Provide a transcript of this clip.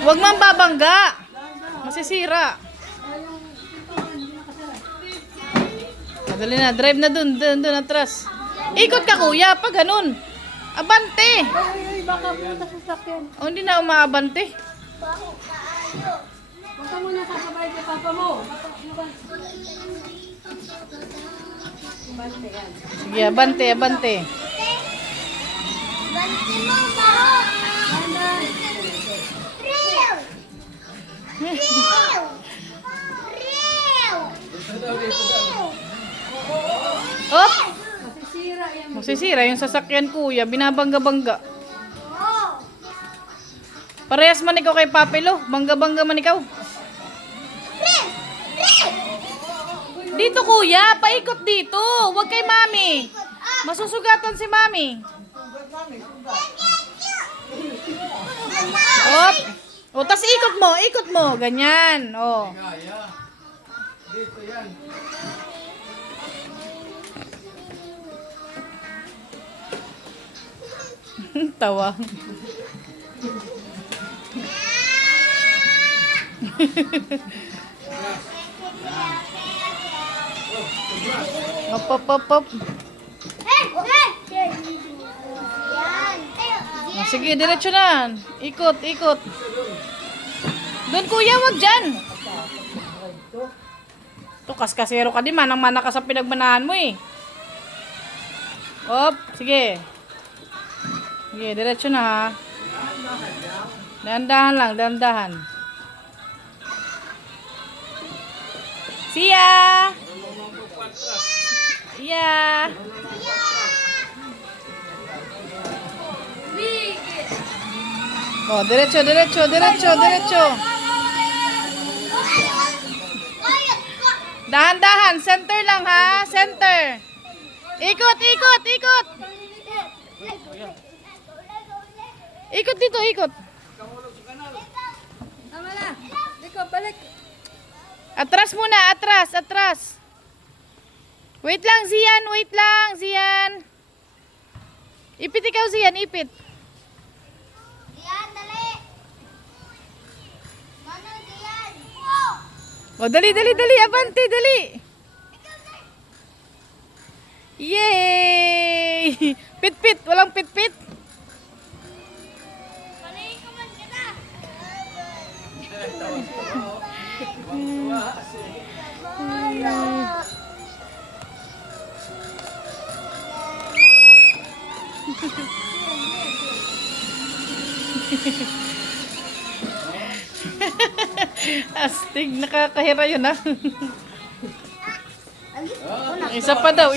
Huwag mang babangga. Masisira. Dali na, drive na dun atras. Ikot ka kuya, pag ganun. Abante. Ay, baka punta sa sakyan. O, hindi na umaabante. Baka muna sasabay kay papa mo. Sige, abante, abante. Banti mo ba? Real! Real! Real! Real! Op! Masisira yan. Masisira yung sasakyan kuya, binabangga-bangga. Oh! Parehas man ikaw kay Papelo, bangga-bangga man ikaw. Real! Real! Dito kuya, paikot dito. Huwag kay mami. Masusugatan si mami. Op! O, tas ikot mo. Ganyan. O. Dito yan. Tawa. Op. Hey! Hey! Yan! Sige, diretso na. Ikot. Doon kuya, wag dyan. Ito, kaskasero ka din. Manang-mana ka sa pinagmanahan mo eh. Op, sige. Sige, diretso na ha. Dahan-dahan lang, dahan-dahan. See ya! Yeah! Oh, diretso. Dahan-dahan, center lang ha, center. Ikot. Ikot dito, ikot. Tama na. Ikaw, balik. Atras muna, atras. Wait lang, Zian. Ipit ikaw, Zian, ipit. Yan, dali! Manong diyan! Oh! O, dali, abante, dali. Yay! Pit, walang pit. Palayin ko man kita! Astig, nakakahira yun ha. Alis! Isa pa daw.